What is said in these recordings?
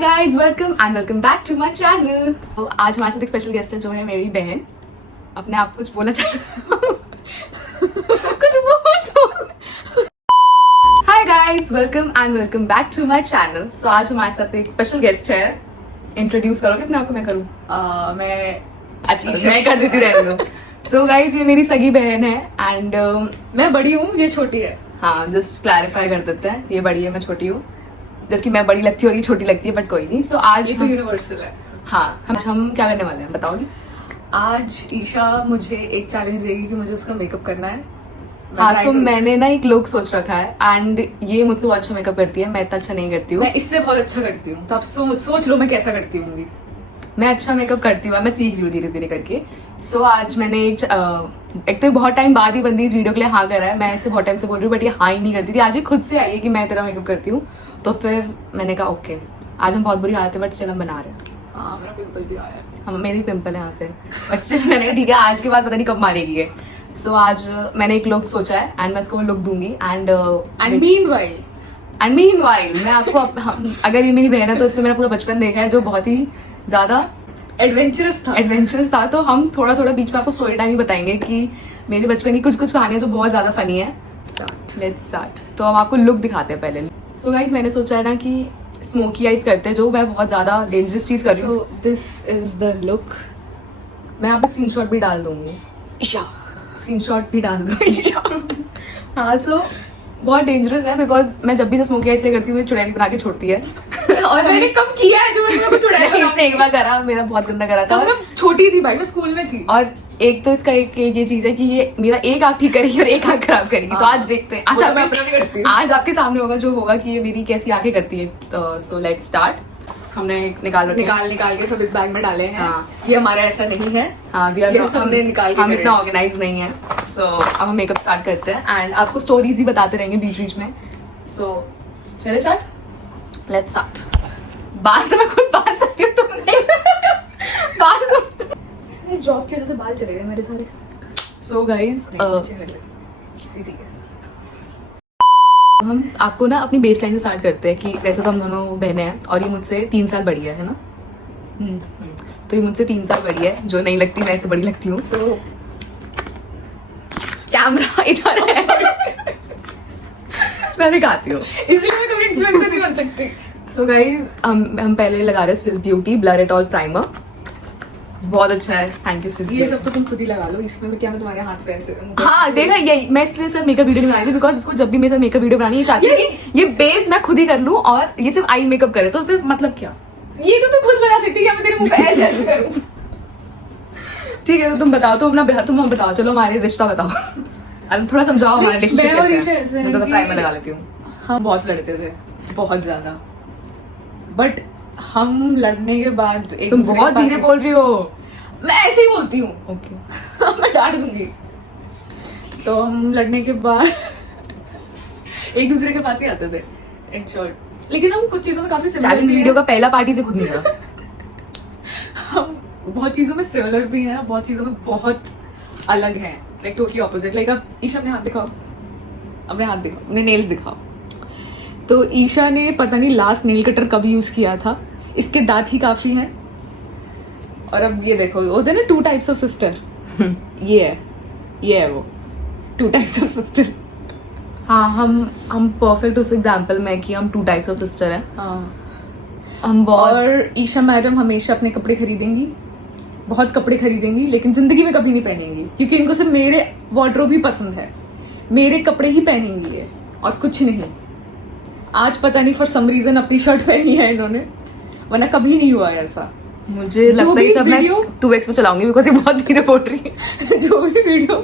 Guys welcome back to my channel. तो आज हमारे साथ एक स्पेशल गेस्ट है जो है मेरी बहन। अपने आप कुछ बोलना चाहिए कुछ बोल तो। Hi guys welcome back to my channel. तो आज हमारे साथ एक स्पेशल गेस्ट है। इंट्रोड्यूस करोगे अपने आप को? मैं करूँ? मैं कर देती हूँ, रहने दो। सो गाइज ये मेरी सगी बहन है एंड मैं बड़ी हूँ, ये छोटी है। हाँ, जस्ट क्लैरिफाई कर देते हैं, ये बड़ी है मैं छोटी हूँ, जबकि मैं बड़ी लगती हूँ और ये छोटी लगती है, बट कोई नहीं। सो आज ये तो यूनिवर्सल है। हाँ, हम क्या करने वाले हैं बताओगे? आज ईशा मुझे एक चैलेंज देगी कि मुझे उसका मेकअप करना है। हाँ, सो मैंने ना एक लुक सोच रखा है एंड ये मुझसे बहुत अच्छा मेकअप करती है, मैं इतना अच्छा नहीं करती हूँ। मैं इससे बहुत अच्छा करती हूँ, तो आप सोच लो मैं कैसा करती हूँ। मैं अच्छा मेकअप करती हूँ, मैं सीख रही हूँ धीरे धीरे करके। सो आज मैंने एक तो बहुत टाइम बाद ही बंदी इस वीडियो के लिए हाँ करा है। मैं इसे बहुत टाइम से बोल रही हूँ बट ये हाँ ही नहीं करती थी। आज ये खुद से आई है कि मैं तेरा मेकअप करती हूँ, तो फिर मैंने कहा ओके। आज हम बहुत बुरी हालत है बट चल हम बना रहे हैं। हाँ, मेरा पिंपल भी आया है। हम मेरी पिंपल है यहाँ पे, बट स्टिल मैंने कहा ठीक है, आज के बाद पता नहीं कब मारेगी ये। सो आज मैंने एक लुक सोचा है एंड मैं इसको लुक दूंगी एंड मीनवाइल मैं आपको अगर ये मेरी बहन है तो इसने मेरा पूरा बचपन देखा है जो बहुत ही ज्यादा एडवेंचरस था। तो हम थोड़ा थोड़ा बीच में आपको स्टोरी टाइम ही बताएंगे कि मेरे बचपन की कुछ कुछ कहानियां जो बहुत ज्यादा फनी है। Let's start. तो हम आपको लुक दिखाते हैं पहले। सो गाइस मैंने सोचा है ना कि स्मोकी आइज करते हैं, जो मैं बहुत ज्यादा डेंजरस चीज कर रही हूँ। This is the look. मैं यहाँ पे स्क्रीनशॉट भी डाल दूंगी, ईशा स्क्रीनशॉट भी डाल दूंगी। हाँ, सो बहुत डेंजरस है बिकॉज मैं जब भी से स्मोकी आइज करती हूँ मुझे चुड़ैल बना के छोड़ती है। और मैंने कब किया है जो मैंने कुछ इसने एक बार करा, मेरा बहुत गंदा करा था। मैं छोटी थी भाई, मैं स्कूल में थी। और एक तो इसका एक ये चीज है कि ये मेरा एक आंख ठीक करेगी और एक आंख खराब करेगी। तो आज देखते हैं, आज आपके सामने होगा जो होगा कि ये मेरी कैसी आंखें करती है। तो सो लेट्स स्टार्ट। हमने निकाल के सब इस बैग में डाले हैं। हाँ, ये हमारा ऐसा नहीं है। हाँ, हमने निकाल के हम इतना ऑर्गेनाइज नहीं है। सो अब हम मेकअप स्टार्ट करते हैं एंड आपको स्टोरीज ही बताते रहेंगे बीच बीच में। सो चले स्टार्ट, लेट्स स्टार्ट। बाल तो मैं खुद बांध सकती हूँ, तुम नहीं। बाल को जॉब की वजह से बाल चले गए मेरे सारे। सो गाइज हम आपको ना अपनी बेस लाइन से स्टार्ट करते हैं कि वैसे तो हम दोनों बहनें हैं और ये मुझसे 3 साल बड़ी है ना। तो ये मुझसे 3 साल बड़ी है, जो नहीं लगती मैं इससे बड़ी लगती हूँ। तो कैमरा इधर है। मैं दिखाती हूँ, इसलिए मैं कभी इन्फ्लुएंसर नहीं बन सकती। सो गाइज हम पहले लगा रहे हैं Swiss beauty blur it all primer. बहुत अच्छा है, थैंक यू स्विस। ये सब तो तुम खुद ही लगा लो, इसमें क्या मैं तुम्हारे हाथ पे ऐसे। हाँ देखा, यही मैं इसलिए सर मेकअप वीडियो नहीं बनाई थी बिकॉज इसको जब भी मेरे साथ मेकअप वीडियो बनानी है चाहती है कि ये बेस मैं खुद ही कर लूँ और ये सिर्फ आई मेकअप करे, तो फिर मतलब क्या? ये तो तू खुद लगा सकती है, मैं तेरे मुंह पे ऐसे करूँ? ठीक है, तो तुम बताओ, तुम बताओ, चलो हमारे रिश्ता बताओ। अब थोड़ा समझाओ हमारा रिलेशनशिप कैसे है। मैं तो प्राइमर लगा लेती हूँ। हम बहुत लड़ते थे, बहुत ज्यादा, बट हम लड़ने के बाद एक तुम बहुत धीरे बोल रही हो। मैं ऐसे ही बोलती हूँ। ओके मैं डांट दूंगी। तो हम लड़ने के बाद एक दूसरे के पास ही आते थे इन शॉर्ट, लेकिन हम कुछ चीजों में काफी सिमिलर चैलेंज वीडियो का पहला पार्टी से खुद नहीं करा। हम बहुत चीजों में सिमिलर भी हैं, बहुत चीजों में बहुत अलग हैं, लाइक टोटली ऑपोजिट। लाइक अब ईशा अपने हाथ दिखाओ, अपने नेल्स दिखाओ। तो ईशा ने पता नहीं लास्ट नेल कटर कब यूज किया था, इसके दांत ही काफी हैं। और अब ये देखो, होते हैं ना 2 टाइप्स ऑफ सिस्टर, ये है वो 2 टाइप्स ऑफ सिस्टर। हाँ, हम परफेक्ट उस एग्जांपल में कि हम 2 टाइप्स ऑफ सिस्टर हैं। हाँ, हम बहुत। और ईशा मैडम हमेशा अपने कपड़े खरीदेंगी, बहुत कपड़े खरीदेंगी, लेकिन जिंदगी में कभी नहीं पहनेंगी क्योंकि इनको सिर्फ मेरे वार्डरोब ही पसंद है, मेरे कपड़े ही पहनेंगी ये और कुछ नहीं। आज पता नहीं फॉर सम रीजन अपनी शर्ट पहनी है इन्होंने, वरना कभी नहीं हुआ है ऐसा। मुझे लगता है सब मैं 2x पे चलाऊंगी बिकॉज ये बहुत धीरे बोल रही है। जो भी वीडियो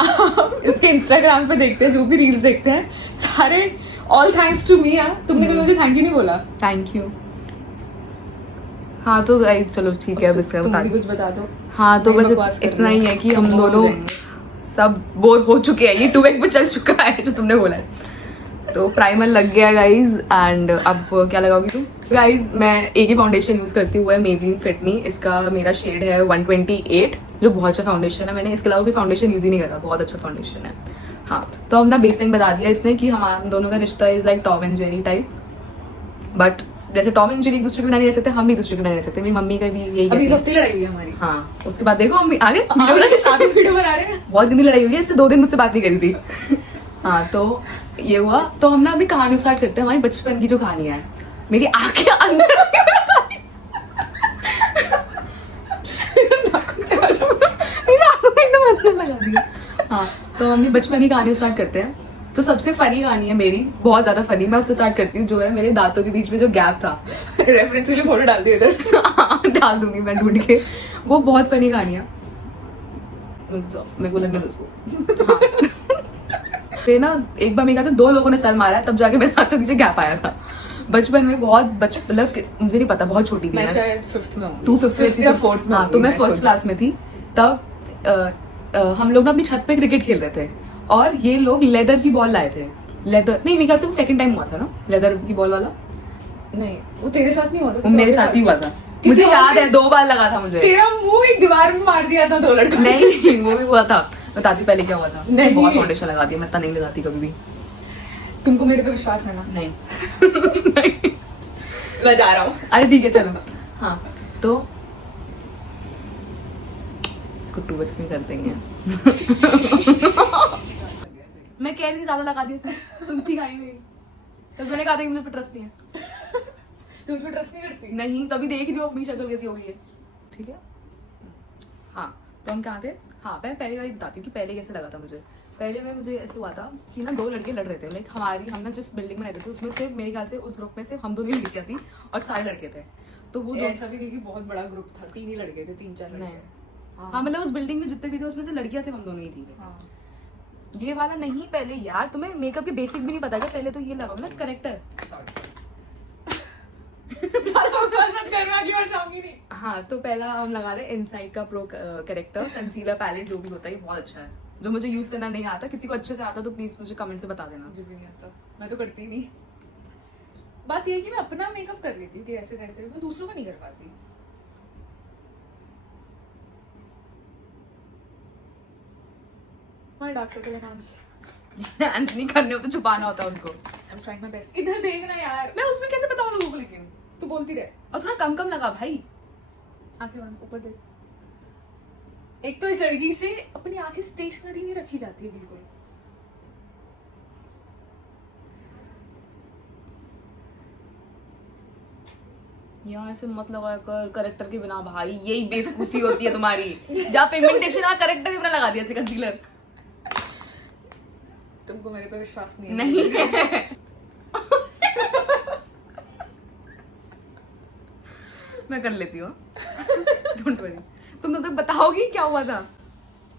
आप इसके इंस्टाग्राम पे देखते हैं, जो भी रील्स देखते हैं, सारे ऑल थैंक्स टू मी। तुमने कभी मुझे थैंक यू नहीं बोला। Thank you. हाँ तो गाइस चलो ठीक है, अब इसका तुम भी कुछ बता दो। हाँ तो बस इतना ही है कि हम दोनों सब बोर हो चुके हैं, ये 2x पे चल चुका है जो तुमने बोला है। तो प्राइमर लग गया गाइज एंड अब क्या लगाओगी तुम? गाइज मैं एक ही फाउंडेशन यूज करती हूँ, मेबलिन फिट मी। इसका मेरा शेड है 128, जो बहुत अच्छा फाउंडेशन है। मैंने इसके अलावा कोई फाउंडेशन यूज ही नहीं करा, बहुत अच्छा फाउंडेशन है। हाँ, तो हम ना बेसलाइन बता दिया इसने कि हम दोनों का रिश्ता is like Tom and Jerry type, but जैसे टॉम एंड जेरी एक दूसरे के बिना नहीं रह सकते, हम भी एक दूसरे के बिना नहीं रह सकते। मेरी मम्मी का भी यही अभी कहती इस है। हफ्ते लड़ाई हुई है हमारी। हाँ, उसके बाद देखो हम आगे आगे वीडियो बना रहे हैं। बहुत गंदी लड़ाई हुई है, इससे 2 दिन मुझसे बात नहीं करी थी। हाँ, तो ये हुआ। तो हम ना अभी कहानी स्टार्ट करते हैं, हमारी बचपन की जो कहानी है। मेरी आंखें अंदर मेरी आंखों में एकदम अंदर लगा दिया। हाँ, तो हम ये बचपन की कहानी स्टार्ट करते हैं। जो सबसे फनी कहानी है मेरी, बहुत ज्यादा फनी, मैं उससे स्टार्ट करती हूँ। जो है मेरे दांतों के बीच में जो गैप था, रेफरेंस के लिए फोटो डाल दिए इधर। हाँ, डाल दूंगी मैं ढूंढ के। वो बहुत फनी कहानी है, मेरे को लगने दो उसको। हाँ। फिर ना एक बार मेरे ख्याल से 2 लोगों ने सर मारा है, तब जाके मेरे दांतों के पीछे गैप आया था। बचपन में बहुत मतलब मुझे नहीं पता, बहुत छोटी थी मैं मैं। शायद 5th में हूँ। तू 5th में थी या तो- 4th में हाँ, होंगी तो मैं मैं 1st खुद। क्लास में थी तब। हम लोग ना अपनी छत पे क्रिकेट खेल रहे थे, और ये लोग लेदर की बॉल लाए थे। लेदर नहीं, मेरे ख्याल से वो सेकंड टाइम हुआ था ना लेदर की बॉल वाला। नहीं, वो तेरे साथ नहीं हुआ था, वो मेरे साथ ही हुआ था, मुझे याद है 2 बार लगा था मुझे। तेरा मुंह एक दीवार में मार दिया था 2 लड़का। नहीं, वो भी हुआ था। बताती पहले क्या हुआ था। नहीं। बहुत फाउंडेशन लगा दिया, मैं इतना नहीं लगाती कभी भी। तुमको मेरे पे विश्वास है ना? नहीं। मैं जा रहा हूँ। अरे ठीक है, चलो। हाँ, तो इसको 2x में कर देंगे। मैं कह रही थी ज्यादा लगा दी इसने, सुनती गाई मेरी। तो मैंने कहा था कि मुझे पे ट्रस्ट नहीं है। तुम मुझ पे ट्रस्ट नहीं करती? नहीं, तभी देख रही हो अपनी शक्ल कैसी हो गई है। ठीक है। हाँ, तो हम कहाँ थे? हाँ, मैं पहली बार बताती हूँ कि पहले कैसे लगा था मुझे। पहले में मुझे ऐसे हुआ था कि ना 2 लड़के लड़ रहे थे। लाइक हम ना जिस बिल्डिंग में रहते थे उसमें से मेरे ख्याल से उस ग्रुप में से हम 2 ही लड़कियाँ थी और सारे लड़के थे। तो वो ऐसा भी नहीं कि बहुत बड़ा ग्रुप था, 3 ही लड़के थे, 3-4 लड़के। नहीं। हाँ, मतलब उस बिल्डिंग में जितने भी थे उसमें से लड़कियां सिर्फ हम दोनों ही थी। हाँ। ये वाला नहीं, पहले यार तुम्हें मेकअप के बेसिक्स भी नहीं पता क्या? पहले तो ये लगाओ ना करेक्टर। अगली बार जाऊंगी नहीं। हाँ, तो पहला हम लगा रहे इनसाइड का प्रो करेक्टर कंसीलर पैलेट, जो भी होता है ये बहुत अच्छा है। जो मुझे यूज करना नहीं आता, किसी को अच्छे से आता तो प्लीज मुझे कमेंट से बता देना। मुझे भी नहीं आता, मैं तो करती नहीं। बात ये है कि मैं अपना मेकअप कर लेती हूँ कि ऐसे कैसे, मैं दूसरों का नहीं कर पाती। My dark circle enhance. Dance नहीं करने हो तो छुपाना होता है उनको। I am trying my best. इधर देखना यार। मैं उसमें कैसे बताऊँ लोगों को, लेकिन तू बोलती रहे। और थोड़ा कम कम लगा भाई। आंखें बंद, ऊपर देख। एक तो इस लड़की से अपनी आंखें स्टेशनरी नहीं रखी जाती है बिल्कुल। यहाँ ऐसे मत लगा कर करेक्टर के बिना भाई, यही बेवकूफी होती है तुम्हारी। जहाँ पिगमेंटेशन आ करेक्टर के बिना लगा दिया कंसीलर। तुमको मेरे पे विश्वास नहीं है? नहीं है। मैं कर लेती हूँ, डोंट वरी। तुम तब तक बताओगी क्या हुआ था?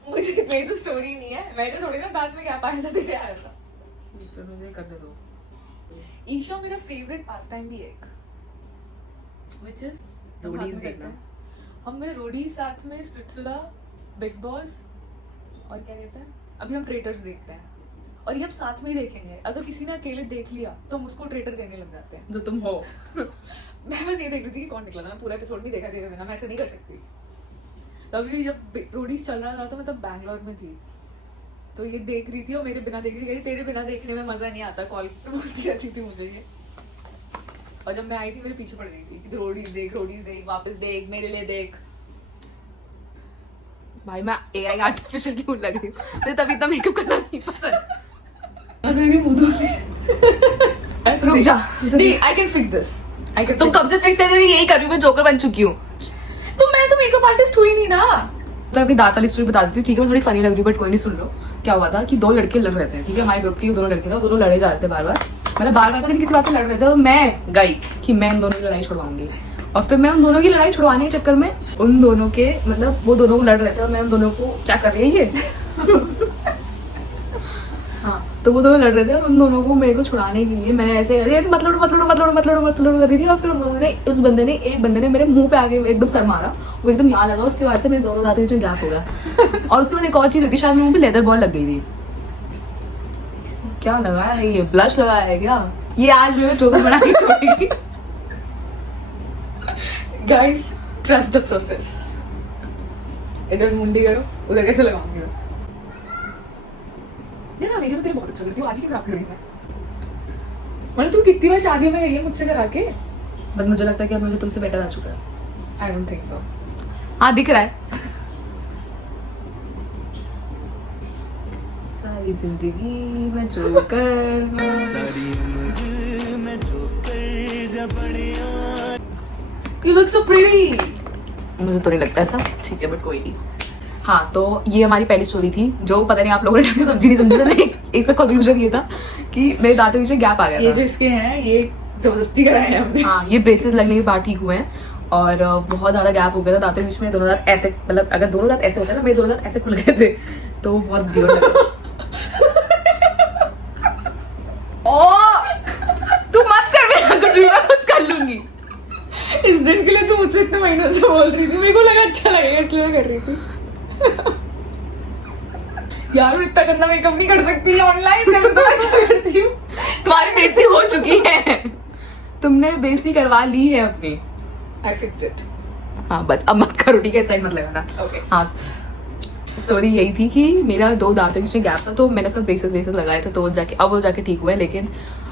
मुझे मेरी तो स्टोरी नहीं है, मैंने थोड़ी ना बाद में क्या पाया था, तेरे आया था। फिर मुझे करने दो। ईशा मेरा फेवरेट पास टाइम भी है एक, व्हिच इज रोडीज देखना। हम मेरे रोडीज साथ में स्प्लिट्सविला, बिग बॉस और क्या कहते हैं, अभी हम ट्रेटर्स देखते हैं। और ये हम साथ में ही देखेंगे। अगर किसी ने अकेले देख लिया तो हम उसको ट्रेटर कहने लग जाते हैं। जो तुम हो। मैं बस ये देख रही थी कि कौन निकला था, मैं पूरा एपिसोड नहीं देखा देखे बिना, मैं ऐसा नहीं कर सकती। तो अभी जब रोडीज चल रहा था तो मैं तब बैंगलोर में थी, तो ये देख रही थी और मेरे बिना देख रही थी। तेरे बिना देखने में मजा नहीं आता, कॉल पे बोलती रहती थी मुझे ये। और जब मैं आई थी मेरे पीछे पड़ गई थी कि रोडीज देख, वापस देख, मेरे लिए देख। भाई मैं AI आर्टिफिशियल क्यों लग रही हूँ? मुझे तभी तो मेकअप करना नहीं पसंद। रुक जा। नहीं, I can fix this. I can तुम fix कब से फिक्स कर रही हो? यही कर रही हूँ, मैं जोकर बन चुकी हूँ। तो मैं तो मेकअप आर्टिस्ट हुई नहीं ना। तो अपनी दांत वाली स्टोरी बता देती हूँ, ठीक है? मैं थोड़ी फनी लग रही है बट कोई नहीं, सुन लो। क्या हुआ था कि 2 लड़के लड़ रहे थे, ठीक है? हमारे ग्रुप के 2 लड़के थे, वो दोनों लड़े जा रहे थे बार बार, मतलब बार बार लेकिन किसी बात पे लड़ रहे थे। तो मैं गई कि मैं इन दोनों की लड़ाई छुड़वाऊंगी, और फिर मैं उन दोनों की लड़ाई छुड़वाने के चक्कर में उन दोनों के मतलब वो दोनों लड़ रहे थे और मैं उन दोनों को क्या कर रही है ये। हाँ, तो वो दोनों लड़ रहे थे और उन दोनों को मेरे को छुड़ाने के लिए मैंने ऐसे अरे मतलब कर रही थी। और फिर उन दोनों ने एक बंदे ने मेरे मुंह पे आके एकदम सर मारा, वो एकदम यहाँ लगा। उसके बाद से मेरे दोनों दांतों में गैप हो गया। और उसके बाद एक और चीज होती, शायद मेरे मुंह पे लेदर बॉल लग गई थी। इसने क्या लगाया है? ये ब्लश लगाया है क्या? ये आज मैं जोकर बना के छोड़ेगी। Guys, trust the process. इधर मुंडी करो, उधर कैसे लगाऊंगी मैं? यार हमेशा तो तेरे बहुत अच्छा करती हूँ, आज ही खराब कर रही है। मतलब तू कितनी बार शादियों में गई है मुझसे करा के? बट मुझे लगता है कि अब मुझे तुमसे बेटर आ चुका है। I don't think so. हाँ दिख रहा है। सारी जिंदगी में जो कर यू लुक सो प्रीटी। मुझे तो नहीं लगता ऐसा, ठीक है बट कोई नहीं। हाँ तो ये हमारी पहली स्टोरी थी, जो पता नहीं आप लोगों ने ढंग से समझी नहीं समझी था। एक सा कंक्लूजन ये था कि मेरे दांतों के बीच में गैप आ गया ये था। जो इसके हैं ये जबरदस्ती कराए हैं हमने। हाँ ये ब्रेसेस लगने के बाद ठीक हुए हैं, और बहुत ज्यादा गैप हो गया था दांतों के बीच में। दोनों दांत ऐसे, मतलब अगर दोनों दांत ऐसे होते ना, मेरे दोनों दांत ऐसे खुल गए थे, तो वो बहुत वियर्ड लगा। तू मत कर, मेरा कुछ भी मैं खुद कर लूंगी। इस दिन के लिए तू मुझसे इतने महीनों से बोल रही थी, मेरे को लगा अच्छा लगेगा इसलिए मैं कर रही थी। यार मैं इतना गंदा मेकअप नहीं कर सकती ऑनलाइन, जैसे तो मैं अच्छा करती हूँ। तुम्हारी बेइज्जती हो चुकी है, तुमने बेइज्जती करवा ली है अपनी। I fixed it. हाँ बस अब मत करो, ठीक है, साइड मत लगाना। Okay. हाँ स्टोरी यही थी कि मेरा 2 दांतों के बीच में गैप था, तो मैंने उसमें ब्रेसेस लगाए थे, तो जाके अब वो जाके ठीक हुआ है। लेकिन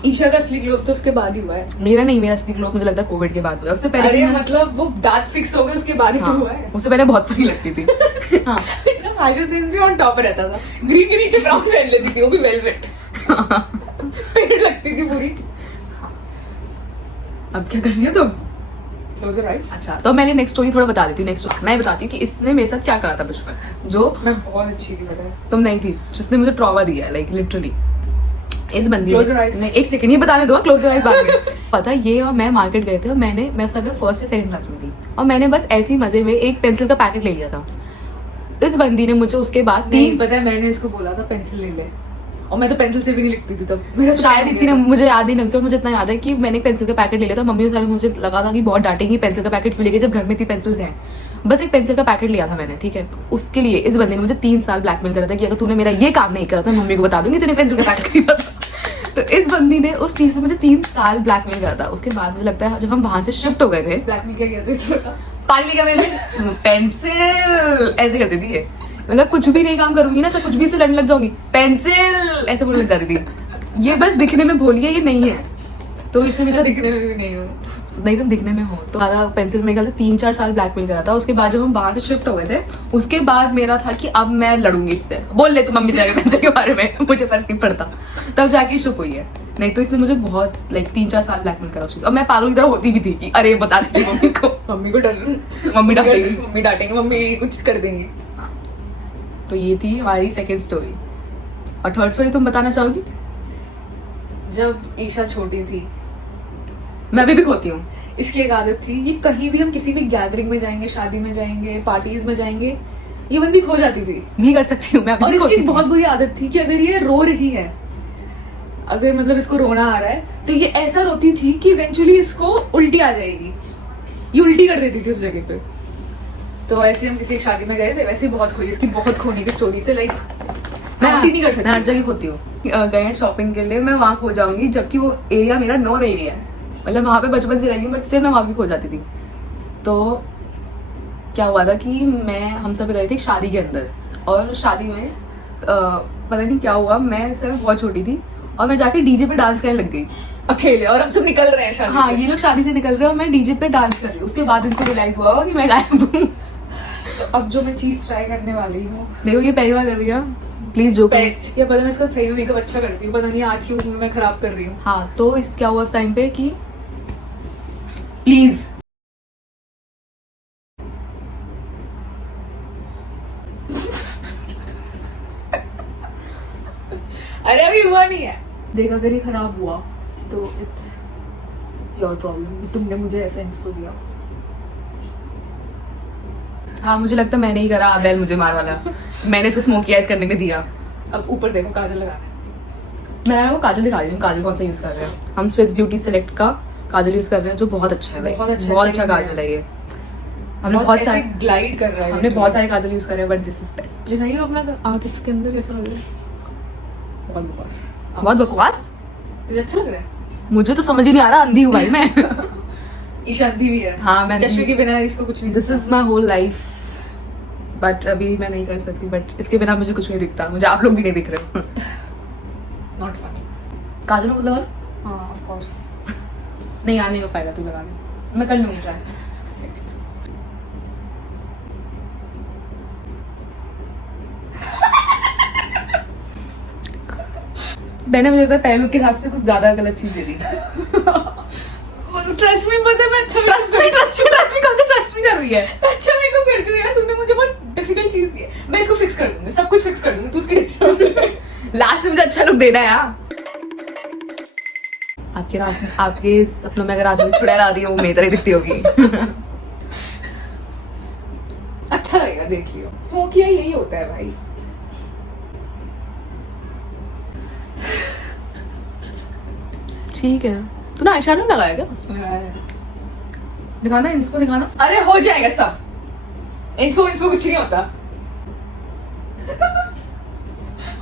ईशा का असली ग्लो तो उसके बाद ही हुआ है। मेरा नहीं, मेरा असली ग्लो मुझे लगता है कोविड के बाद हुआ है। उससे पहले अरे भी मतलब वो दांत फिक्स हो गए उसके बाद ही तो हुआ है। उससे पहले बहुत फनी लगती थी। हाँ इसका फैशन सेंस भी ऑन टॉप रहता था। ग्रीन के नीचे ब्राउन पहन लेती थी, वो भी वेलवेट। पेड़ लगती थी पूरी। अब क्या कर रही हो तुम? Close your eyes. अच्छा तो मैंने नेक्स्ट स्टोरी थोड़ा बता देती हूँ। नेक्स्ट मैं बताती हूँ कि इसने मेरे साथ क्या करा था बचपन, जो मैं बहुत अच्छी थी पता है। तुम नहीं थी, जिसने मुझे ट्रॉमा दिया है, लाइक लिटरली। इस बंदी Close your eyes. ने एक सेकंड ये बताने दो, क्लोज योर आइज बाद में। पता है ये और मैं मार्केट गए थे, और मैं उस समय फर्स्ट या सेकंड क्लास में थी, और मैंने बस ऐसी मजे में एक पेंसिल का पैकेट ले लिया था। इस बंदी ने मुझे उसके बाद नहीं पता है, मैंने इसको बोला था पेंसिल ले ले, और मैं तो पेंसिल से भी नहीं लिखती थी तब। मेरा तो शायद इसी ने, मुझे याद नहीं ढंग से, मुझे इतना याद है कि मैंने पेंसिल का पैकेट ले लिया था। मम्मी उस समय मुझे लगा था कि बहुत डांटेंगी, पेंसिल का पैकेट क्यों लेके, जब घर में इतनी पेंसिल्स हैं। बस एक पेंसिल का पैकेट लिया था मैंने, ठीक है। उसके लिए इस बंदे ने मुझे 3 साल ब्लैकमेल करा था कि अगर तूने मेरा ये काम नहीं करा तो मम्मी को बता दूंगी तूने पेंसिल का पैकेट खरीदा था। तो इस बंदी ने उस चीज में मुझे 3 साल ब्लैकमेल करा था। उसके बाद मुझे लगता है जब हम वहां से शिफ्ट हो गए थे, ब्लैकमेल क्या किया था इसका? पानी लिखा मैंने, पेंसिल ऐसे करती थी ये, मतलब कुछ भी नहीं काम करूंगी ना, सब कुछ भी से लड़ने लग जाऊंगी, पेंसिल ऐसे बोलने लग जाती थी। ये बस दिखने में भोली है, ये नहीं है। तो इसने मेरे साथ दिखने में भी नहीं हो। नहीं, तुम दिखने में हो। तो आधा पेंसिल मेरे ख्याल से 3-4 साल ब्लैकमेल करा था। उसके बाद जब हम बाहर से शिफ्ट हो गए थे, उसके बाद मेरा था कि अब मैं लड़ूंगी इससे। बोल ले तू मम्मी से पेंसिल के बारे में, मुझे फर्क नहीं पड़ता। तब जाके चुप हुई है, नहीं तो इसने मुझे बहुत लाइक 3-4 साल ब्लैकमेल करा उस चीज। और मैं पागल की तरह होती भी थी कि अरे बता देती मम्मी को, मम्मी को डर, मम्मी डांटेगी, मम्मी डांटेंगे, मम्मी कुछ कर देंगी। तो ये थी हमारी सेकेंड स्टोरी। और थर्ड स्टोरी तुम बताना चाहोगी? जब ईशा छोटी थी, मैं अभी भी खोती हूँ। इसकी एक आदत थी, ये कहीं भी हम किसी भी गैदरिंग में जाएंगे, शादी में जाएंगे, पार्टीज में जाएंगे, ये बंदी खो जाती थी। नहीं कर सकती हूँ मैं अभी और भी इसकी खोती एक हूँ। बहुत बुरी आदत थी कि अगर ये रो रही है, अगर मतलब इसको रोना आ रहा है, तो ये ऐसा रोती थी कि इवेंचुअली इसको उल्टी आ जाएगी। ये उल्टी कर देती थी उस जगह पे। तो ऐसे हम किसी शादी में गए थे, वैसे ही बहुत खोई, इसकी बहुत खोने की स्टोरी से, लाइक मैं उल्टी नहीं कर सकती। मैं हर जगह खोती हूँ। गए हैं शॉपिंग के लिए, मैं वहाँ खो जाऊंगी, जबकि वो एरिया मेरा नॉन एरिया है, मतलब वहाँ पे बचपन से रही हूँ, बट स्टिल मैं वहाँ भी खो जाती थी। तो क्या हुआ था कि हम सब गए थे एक शादी के अंदर, और उस शादी में पता नहीं क्या हुआ, मैं सब बहुत छोटी थी, और मैं जाके डीजे पे डांस करने लग गई अकेले, और हम सब निकल रहे हैं शादी हाँ से। ये लोग शादी से निकल रहे हैं और मैं डीजे पे डांस कर रही हूँ। उसके बाद इनको रियलाइज हुआ होगा कि मैं गायब हूँ। तो अब जो मैं चीज ट्राई करने वाली हूँ, देखो ये पहली बार कर रही है, प्लीज जो या पता मैं इसका सही में मेकअप अच्छा करती हूँ, पता नहीं आज की उसमें मैं खराब कर रही हूँ। हाँ तो इस क्या हुआ उस टाइम पे कि प्लीज अरे अभी हुआ नहीं है, देख अगर ये खराब हुआ तो इट्स योर प्रॉब्लम, तुमने मुझे ऐसा इंस्पो दिया। हाँ मुझे लगता है मैंने ही करा, आबेल मुझे मार वाला, मैंने इसको स्मोकी आइज करने के दिया। अब ऊपर देखो काजल लगाना है। मैं वो काजल दिखा रही हूँ, काजल कौन सा यूज कर रहे हैं हम, स्विस ब्यूटी सेलेक्ट का काजल यूज कर रहे हैं, जो बहुत अच्छा है, बहुत अच्छा बहुत अच्छा काजल है ये। हमने बहुत सारे ग्लाइड कर रहा है, हमने बहुत सारे काजल यूज करे हैं, बट दिस इज बेस्ट। दिखाइए अपना आंख इसके अंदर कैसा लग रहा है। बहुत बकवास, बहुत बकवास, तुझे अच्छा लग रहा है? मुझे तो समझ ही नहीं आ रहा, अंधी हूँ भाई मैं। ईशा अंधी भी है। हाँ मैं चश्मे के बिना इसको कुछ नहीं। This is my whole life, but अभी मैं नहीं कर सकती, बट इसके बिना मुझे कुछ नहीं दिखता, मुझे आप लोग भी नहीं दिख रहे। Not funny. काजल को लगा हाँ ऑफ कोर्स। नहीं यार नहीं हो पाएगा, तू लगा ले। मैं कर लूंगी ट्राई। मैंने मुझे लगता है पहले के हिसाब से कुछ ज्यादा गलत चीज दे दी। ट्रस्ट में पता है मैं अच्छा ट्रस्ट मी कब से ट्रस्ट मी कर रही है? अच्छा मेकअप करती हूँ यार, तुमने मुझे बहुत डिफिकल्ट चीज दी है। मैं इसको फिक्स कर दूंगी, सब कुछ फिक्स कर दूंगी, तू उसकी लास्ट में मुझे अच्छा लुक देना है यार। आपके सपनों में अगर आदमी चुड़ैल आती है वो मेरी तरह दिखती होगी। अच्छा लगेगा, देख लियो। सो किया यही होता है भाई। ठीक है, तूने आई शैडो लगाया क्या? दिखाना, इंस्पो दिखाना। अरे हो जाएगा सब, इंस्पो कुछ नहीं होता।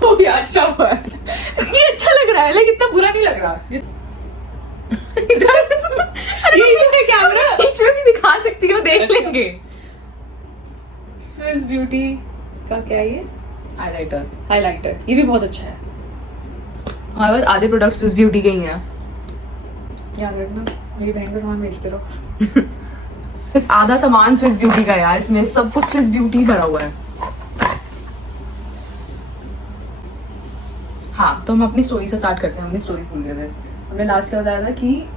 हो गया, अच्छा हुआ। ये अच्छा लग रहा है, लेकिन इतना बुरा नहीं लग रहा। ये कैमरा बीच में भी दिखा सकती हो, देख लेंगे। स्विस ब्यूटी का क्या है ये? हाइलाइटर, ये भी बहुत अच्छा है। हमारे पास आधे प्रोडक्ट्स स्विस ब्यूटी के ही हैं। याद रखना, मेरी बहन का सामान बेचते रहो। इस आधा सामान स्विस ब्यूटी का है यार, इसमें सब कुछ स्विस ब्यूटी भरा हुआ है। हाँ, तो हम अपनी स्टोरी से स्टार्ट करते हैं। हमने स्टोरी भूल गए थे। हमने लास्ट क्या बताया था कि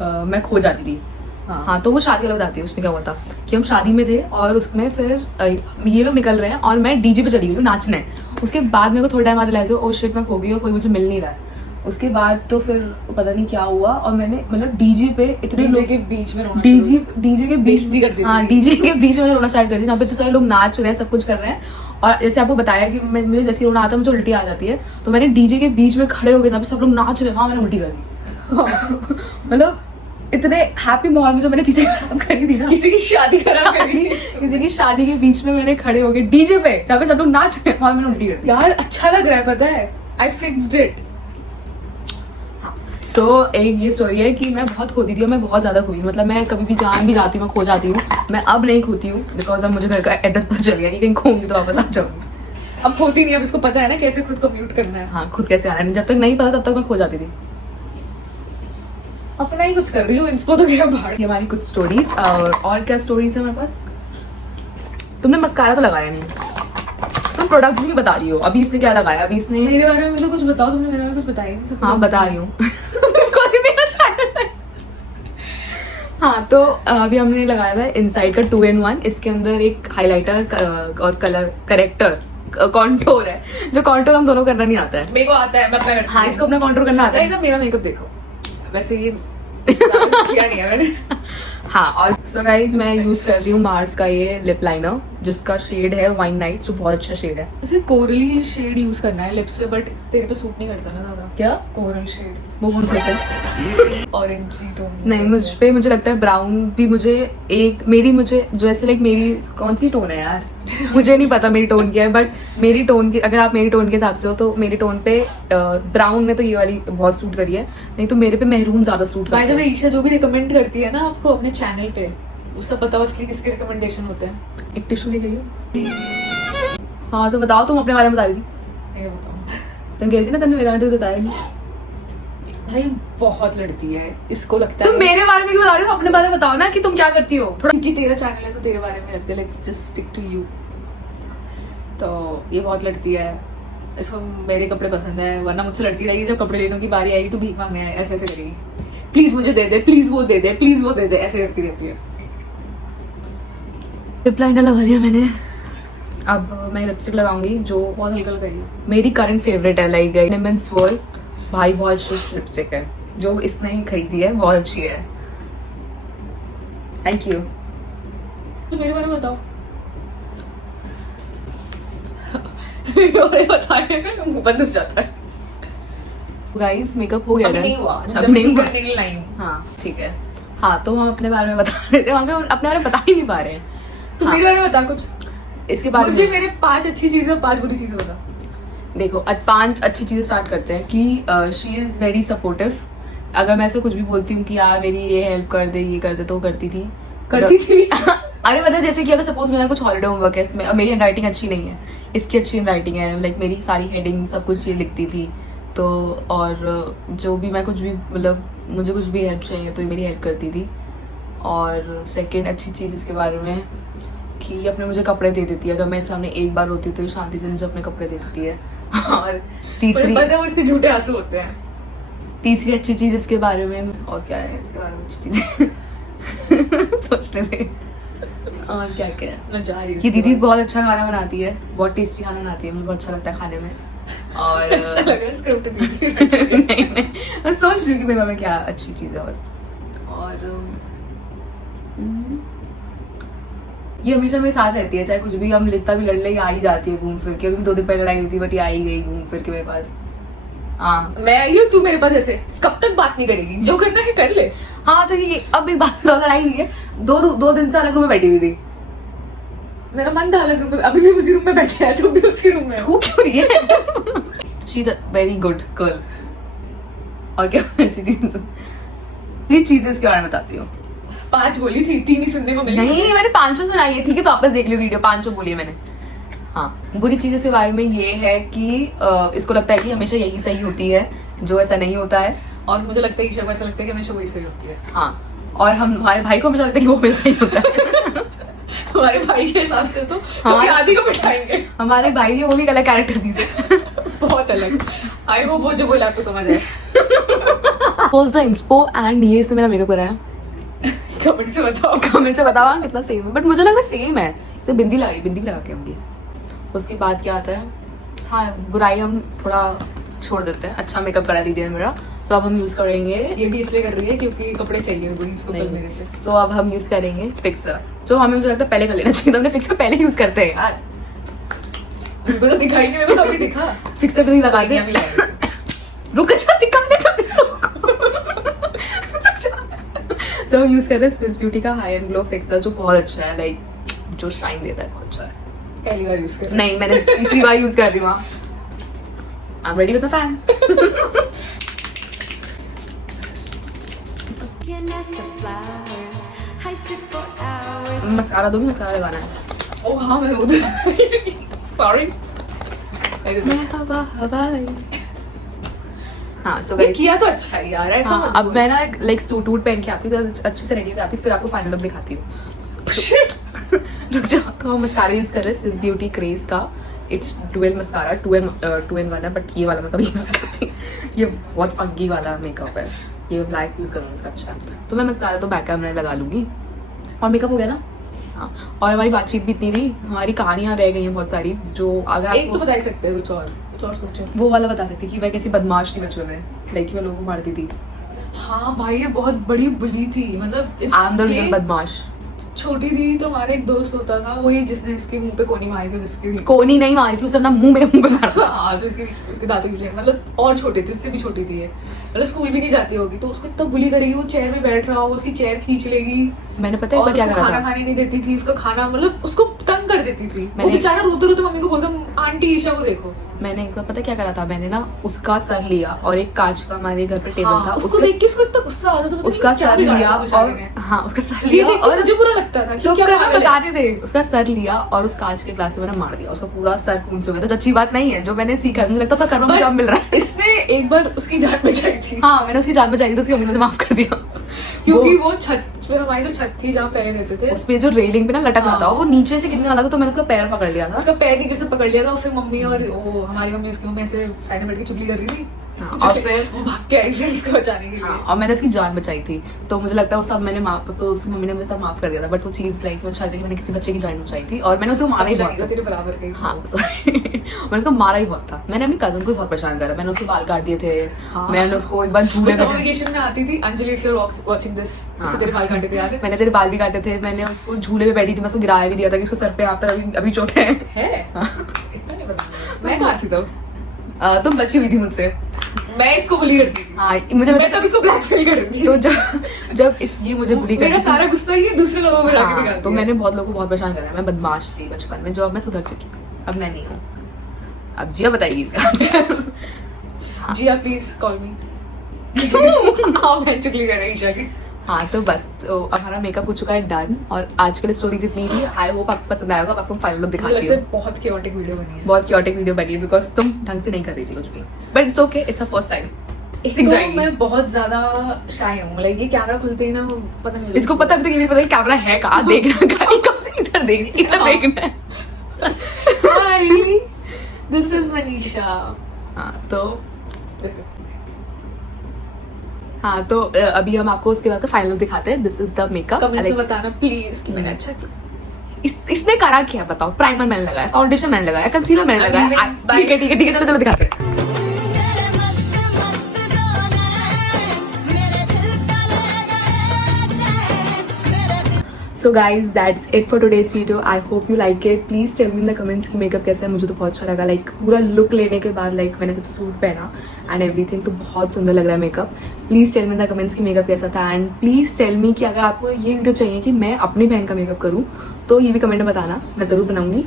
मैं खो जाती थी। हाँ, तो वो शादी वाला बताती है। उसमें क्या हुआ था कि हम शादी में थे और उसमें फिर ये लोग निकल रहे हैं और मैं डीजे पे चली गई हूँ नाचने। उसके बाद मेरे को थोड़ा टाइम बाद रियलाइज हुआ, ओ शिट मैं खो गई और कोई मुझे मिल नहीं रहा है। उसके बाद तो फिर पता नहीं क्या हुआ और मैंने मतलब डीजे पे इतने डीजे लोग के बीच में रोना, डीजे के बीच बेइज्जती कर दी थी। हाँ, डीजे के बीच में रोना स्टार्ट कर दिया, जहाँ पे इतने सारे लोग नाच रहे हैं, सब कुछ कर रहे हैं। और जैसे आपको बताया कि मुझे जैसे रोना आता है मुझे उल्टी आ जाती है, तो मैंने डीजे के बीच में खड़े हो गए जहाँ पे सब लोग नाच रहे हैं, वहाँ मैंने उल्टी कर दी। मतलब इतने हैप्पी माहौल में जो मैंने चीजें खराब करी थी ना, किसी की शादी खराब करी। किसी की शादी के बीच में मैंने खड़े हो गए डीजे पे जहाँ पे सब लोग नाच रहे हैं, वहाँ मैंने उल्टी कर दी। यार अच्छा लग रहा है, पता है, आई फिक्स्ड इट। सो एक ये स्टोरी है कि मैं बहुत खोती थी और मैं बहुत ज़्यादा खोई। मतलब मैं कभी भी जहाँ भी जाती हूँ मैं खो जाती हूँ। मैं अब नहीं खोती हूँ बिकॉज अब मुझे घर का एड्रेस पता चल गया कि कहीं खोऊंगी तो वापस आ जाऊँगी। अब होती नहीं, अब इसको पता है ना कैसे खुद को म्यूट करना है। हाँ, खुद कैसे आना है, जब तक नहीं पता तब तक मैं खो जाती थी। अपना ही कुछ कर रही हूँ, इंस्पो तो क्या भाड़। ये हमारी कुछ स्टोरीज। और क्या स्टोरीज है हमारे पास? तुमने मस्कारा तो लगाया नहीं, तुम प्रोडक्ट भी नहीं बता रही हो। अभी इसने क्या लगाया? अभी इसने मेरे बारे में तो कुछ बताओ, तुमने मेरे बारे में कुछ बताया नहीं। हाँ, बता रही हूँ। हाँ, तो अभी हमने लगाया था इनसाइड का 2-in-1। इसके अंदर एक हाइलाइटर और कलर करेक्टर कॉन्टोर है, जो कॉन्टोर हम दोनों करना नहीं आता है। मेरे को आता है, मैं अपना हाँ, इसको अपना कॉन्टोर करना आता है। सब मेरा मेकअप देखो, वैसे ये किया नहीं है मैंने। हाँ, और सो गाइज मैं यूज कर रही हूँ मार्स का ये लिप लाइनर, जिसका शेड है वाइन नाइट, जो बहुत अच्छा शेड है। वैसे कोरली शेड यूज करना है लिप्स पे, बट तेरे पे सूट नहीं करता ना ज्यादा। क्या कोरल शेड? वो कौन सा होता है? Orangey tone. नहीं, मुझे लगता है ब्राउन भी मुझे मुझे जो ऐसे लाइक मेरी कौन सी टोन है यार, मुझे नहीं पता मेरी टोन क्या है, बट मेरी टोन की अगर आप मेरी टोन के हिसाब से हो तो मेरी टोन पे ब्राउन में तो ये वाली बहुत सूट करी है, नहीं तो मेरे पे मेहरून ज्यादा सूट बाय द करता वे है। ईशा जो भी रिकमेंड करती है ना आपको अपने चैनल पे, उससे पता असली किसके रिकमेंडेशन होते हैं। एक टिश्यू ले गई। हाँ, तो बताओ, तुम अपने बारे में बता रही थी। ये बताओ, तुम कह रही थी ना, तुमने मेरे बारे में तो बताया नहीं। भाई बहुत लड़ती है, इसको लगता तुम है मेरे बारे में क्यों बता रही हो? अपने बारे में बताओ ना कि तुम क्या करती हो थोड़ा। क्योंकि तेरा चैनल है तो तेरे बारे में लगता है, like just stick to you. तो ये बहुत लड़ती है, इसको मेरे कपड़े पसंद है, वरना मुझसे लड़ती रहेगी। जब कपड़े लेने की बारी आएगी तो भीख मांगने आए ऐसे ऐसे करेगी, प्लीज मुझे दे दे, प्लीज वो दे दे, प्लीज वो दे दे, ऐसे करती रहती है। लिप लाइनर लगा लिया मैंने। अब मैं लिपस्टिक लगाऊंगी जो बहुत हल्का लगाइए। मेरी करंट फेवरेट है, लाइक निम्बन्स वर्ल्ड। भाई बहुत अच्छी लिपस्टिक है, जो इसने ही खरीदी है, बहुत अच्छी है। Thank you. तो मेरे बारे में बताओ। मेरे बारे में बताने में मुंह बंद हो जाता है। गाइस मेकअप हो गया अभी है? नहीं हुआ, अच्छा, जब अभी नहीं हुआ। करने के लिए लाई हूँ। हाँ, ठीक है। हाँ, तो हम अपने बारे में बता रहे थे, वहाँ पे अपने बारे में बता ही नहीं पा रहे हैं। तो हाँ, मेरे बारे में बता कुछ। इसके बारे मुझे में मेरे 5 अच्छी चीजें और 5 बुरी चीजें बता। देखो, आज 5 अच्छी चीजें स्टार्ट करते हैं कि शी इज वेरी सपोर्टिव। अगर मैं ऐसे कुछ भी बोलती हूँ कि यार मेरी ये हेल्प कर दे, ये कर दे, तो वो करती थी। अरे मतलब जैसे कि अगर सपोज मेरा कुछ हॉलीडे होमवर्क है, इसमें मेरी हैंडराइटिंग अच्छी नहीं है, इसकी अच्छी हैंडराइटिंग है, लाइक मेरी सारी हेडिंग सब कुछ ये लिखती थी। तो और जो भी मैं कुछ भी मतलब मुझे कुछ भी हेल्प चाहिए तो ये मेरी हेल्प करती थी। और सेकंड अच्छी चीज़ इसके बारे में कि ये अपने मुझे कपड़े दे देती है। अगर मैं सामने एक बार रोती हूँ तो ये शांति से मुझे अपने कपड़े दे देती है। और तीसरी पता है वो इसके झूठे आंसू होते हैं। तीसरी अच्छी चीज़ इसके बारे में, और क्या है इसके बारे में अच्छी चीज़ सोचने दे। और क्या क्या है, मैं जा रही हूँ कि उसके दीदी बाद। बहुत अच्छा खाना बनाती है, बहुत टेस्टी खाना बनाती है, मुझे बहुत अच्छा लगता है खाने में। और अच्छा लगा स्क्रिप्ट दी नहीं मैं सोच रही हूँ कि मेरे में क्या अच्छी चीज़ है। और ये हमेशा मेरे साथ रहती है, चाहे कुछ भी हम लिखता भी लड़ ले, ये आ ही जाती है घूम फिर के। अभी 2 दिन पहले लड़ाई हुई थी बट ये आ ही गई घूम फिर के मेरे पास। हाँ मैं आई हूँ, तू मेरे पास ऐसे कब तक बात नहीं करेगी, जो करना है कर ले। हाँ, तो ये अब एक बात, 2 लड़ाई हुई है, 2 दिन से अलग रूम में बैठी हुई थी। मेरा मन था अलग रूम में, अभी भी उसी रूम में बैठे हैं, तू भी उसी रूम में हो। वो क्यों रही है? She is a very good girl. और क्या अच्छी चीजें इसके बारे में बताती हूँ। 5 बोली थी, 3 ही सुनने को मिली। नहीं, मैंने 500 सुनाई है, ठीक है, तो वापस देख लियो वीडियो, 500 बोली है मैंने। हाँ, बुरी चीज इसके बारे में ये है कि इसको लगता है कि हमेशा यही सही होती है, जो ऐसा नहीं होता है। और मुझे लगता है ईशा को ऐसा लगता है कि हमेशा वही सही होती है। हाँ, और हमारे भाई को हमेशा लगता है कि वो हमेशा सही होता है। हमारे भाई के हिसाब से तो हाँ। कभी आदि को बिठाएंगे। हमारे भाई है, वो भी अलग कैरेक्टर पीस है। बहुत अलग। आई होप वो जो बोला आपको समझ आए। पोस्ट द इंस्पो एंड ये इसने मेरा मेकअप कराया। कमेंट से बताओ। कमेंट से बताओ हाँ, कितना सेम है, बट मुझे लगा सेम है। इसे बिंदी लगा के होंगी। उसके बाद क्या आता है, हाँ बुराई हम थोड़ा छोड़ देते हैं। अच्छा मेकअप करा दीदी ने मेरा, तो अब हम यूज करेंगे। ये भी इसलिए कर रही है क्योंकि कपड़े चाहिए हुए इसको कल मेरे से। सो अब हम यूज करेंगे फिक्सर, जो हमें मुझे लगता है पहले कर लेना चाहिए। तो हमने फिक्सर पहले यूज करते हैं यार। मेरे को तो दिखाई नहीं, मेरे को तो अभी दिखा। फिक्सर तो नहीं लगाते। अभी लगाई। रुक अच्छा दिखाने तो दे तो हम यूज कर रहे हैं स्विस ब्यूटी का हाई एंड ग्लो फिक्सर, जो बहुत अच्छा है, लाइक जो शाइन देता है, बहुत अच्छा है। पहली बार यूज कर। नहीं, मैंने तीसरी बार यूज कर रही हूँ। I'm ready with the fan. Mascara दूंगी, मस्कारा लगाना है। ओ हाँ मैं उधर। सॉरी। मैं हवा हाँ, सो ये किया तो अच्छा है यार, ऐसा हाँ, मत अब बोल। मैं ना लाइक सूट वूट पहन के आती हूँ, तो अच्छे से रेडी होकर आती हूँ, फिर आपको फाइनल लुक दिखाती हूँ। रुक जाओ। तो हम मस्कारा यूज कर रहे हैं स्विस ब्यूटी क्रेज का। इट्स डुअल मस्कारा, 2M वाला, बट ये वाला मैं कभी यूज करती। ये बहुत फंकी वाला मेकअप है, ये ब्लैक यूज करूँगी इसका। अच्छा, तो मैं मस्कारा तो बैक कैमरा लगा लूंगी और मेकअप हो गया ना। हाँ, और हमारी बातचीत भी इतनी थी, हमारी कहानियां रह गई हैं बहुत सारी, जो अगर एक तो आपको बता ही सकते हो, कुछ और सोचो। वो वाला बता देती कि मैं कैसी बदमाश थी बचपन में, लाइक मैं लोगों को मारती थी। हाँ भाई ये बहुत बड़ी बुली थी, मतलब आई एम द रियल बदमाश। छोटी थी तो हमारे एक दोस्त होता था, वो ये जिसने इसके मुंह पे कोनी मारी थी, जिसके कोनी नहीं मारी थी, उसने अपना मुंह मेरे मुंह पे मारा। हाँ तो उसके दांतों की, मतलब और छोटे थे, उससे भी छोटी थी ये, मतलब स्कूल भी नहीं जाती होगी, तो उसको इतना बुली करेगी, वो चेयर में बैठ रहा होगा, उसकी चेयर खींच लेगी। मैंने पता है और एक बार क्या उसको करा खाना था। खाने नहीं देती थी, उसका खाना मतलब उसको तंग कर देती थी। वो मैंने- बेचारा रोते रोते मम्मी को बोलता आंटी ईशा को देखो। मैंने एक बार पता क्या करा था, मैंने ना उसका सर लिया और एक कांच का हमारे घर पे टेबल हाँ, था, उसको देख के उसको इतना गुस्सा आता था, पता नहीं उसका क्या सर बिगाड़ा लिया था उस बेचारे और ने। हाँ उसका सर ये लिया देख के और मुझे बुरा लगता था कि चुप क्या कर, पागल है। बताने दे। उसका सर लिया और उस कांच के ग्लास से मैंने मार दिया, उसका पूरा सर खून से हो गया था, जो अच्छी बात नहीं है, जो मैंने सीखा। मुझे लगता है उसका कर्म में But जॉब मिल रहा है। इसने एक बार उसकी जान बचाई थी। हाँ, मैंने उसकी जान बचाई थी, तो उसकी मम्मी ने मुझे माफ कर दिया। क्योंकि वो छत पे, हमारी जो छत थी जहाँ पहले रहते थे, उस पे जो रेलिंग पे ना लटक रहा था, हाँ। वो नीचे से गिरने वाला था, तो मैंने उसका पैर पकड़ लिया था। उसका पैर नीचे से पकड़ लिया था, और फिर मम्मी और वो हमारी मम्मी उसकी मम्मी ऐसे साइड में बैठ के चुगली कर रही थी। हाँ, और फिर वो भाग के आई थी उसको बचाने के लिए। हाँ, और मैंने उसकी जान बचाई थी, तो मुझे लगता है वो सब मैंने माफ, तो उसकी मम्मी ने मुझे सब माफ कर दिया था। बट वो चीज़ लाइक मुझे शायद मैंने किसी बच्चे की जान बचाई थी और मैंने उसको मारा ही बहुत था। तेरे बराबर गई। हाँ सॉरी, मैंने उसको मारा ही बहुत था। मैंने अपनी कजन को भी बहुत परेशान करा, मैंने उसके बाल काट दिए थे। हाँ। मैंने उसको एक बार झूले समर में, वेकेशन में आती थी, Anjali if you are watching this, उससे तेरे बाल काटे थे याद है? मैंने तेरे बाल भी काटे थे। मैंने उसको झूले में बैठी थी, मैं उसको गिराया भी दिया था कि उसको सर पे आप तक अभी चोट है। इतना नहीं पता। मैं कहाँ थी तब? तुम बची हुई थी मुझसे। मैं इसको बुली करती थी। हाँ, मुझे मैं लगता तब इसको ब्लैकमेल कर रही थी। तो जब ये मुझे बुली मेरा करती सारा गुस्सा ये दूसरे लोगों पे लाके हाँ, दिखाती तो है। मैंने बहुत लोगों को बहुत परेशान करा। मैं बदमाश थी बचपन में, जो अब मैं सुधर चुकी हूँ, अब मैं नहीं हूँ। अब जिया बताइए इसका। जिया प्लीज कॉल मी। हाँ मैं चुगली कर रही ईशा की। हाँ, तो बस, तो अब हमारा मेकअप हो चुका है डन, और आज के लिए स्टोरीज इतनी थी। आई होप आपको पसंद आएगा। अब आपको फाइनल लुक मुझे दिखाती लगता हूँ। है बहुत chaotic वीडियो बनी है। बहुत क्योटिक वीडियो बनी है, बिकॉज तुम ढंग से नहीं कर रही थी कुछ भी, but it's okay, it's a first time. एक सीख तो जाएगी। मैं बहुत ज्यादा शाय हूँ, लाइक ये कैमरा खुलते ही ना वो पता नहीं इसको पता अभी तक ये नहीं पता कि कैमरा है कहाँ, देखना कहीं, कब से इधर देखना, इधर हाँ। देखना है। हाय, दिस इज मनीषा, हाँ तो दिस इज हाँ तो अभी हम आपको उसके बाद का फाइनल दिखाते हैं. This is the makeup. Comment में बताना प्लीज कि मैंने अच्छा किया. इसने करा क्या बताओ. प्राइमर मैंने लगाया, फाउंडेशन मैंने लगाया, कंसीलर मैंने I'm लगाया. leaving by- ठीक है ठीक है ठीक है, चलो चलो दिखाते हैं. So guys, that's it for today's video. I hope you like it. Please tell me in the comments कि मेकअप कैसा है. मुझे तो बहुत अच्छा लगा. लाइक पूरा लुक लेने के बाद लाइक मैंने जब सूट पहना एंड एवरीथिंग तो बहुत सुंदर लग रहा है makeup. Please tell me in the comments कि मेकअप कैसा था. एंड प्लीज़ टेल मी कि अगर आपको ये वीडियो चाहिए कि मैं अपनी बहन का मेकअप करूँ तो ये भी कमेंट में बताना, मैं ज़रूर बनाऊंगी.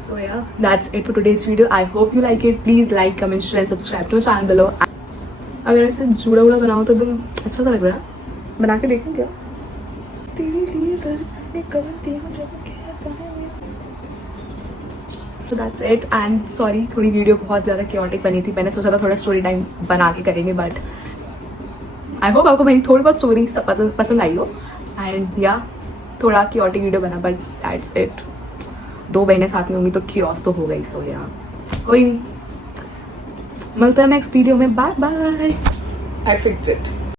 So yeah, that's it for today's video. I hope you like it. Please like, comment, share and subscribe to my channel below. अगर ऐसे जुड़ा हुआ बनाऊँ तो एकदम अच्छा सा लग रहा है. बना के देखूँ क्या. तेरे लिए बरसने कमर दिया जब कहता है. So that's it. And sorry, थोड़ी वीडियो बहुत ज़्यादा chaotic बनी थी. मैंने सोचा था थोड़ा स्टोरी टाइम बना के करेंगे, बट आई होप आपको मेरी थोड़ी बहुत स्टोरी पसंद आई हो. एंड या थोड़ा chaotic वीडियो बना, बट दैट्स इट. 2 बहनें साथ में होंगी तो chaos तो हो गई. सो या कोई नहीं, मिलते हैं नेक्स्ट वीडियो में. Bye bye. I fixed it.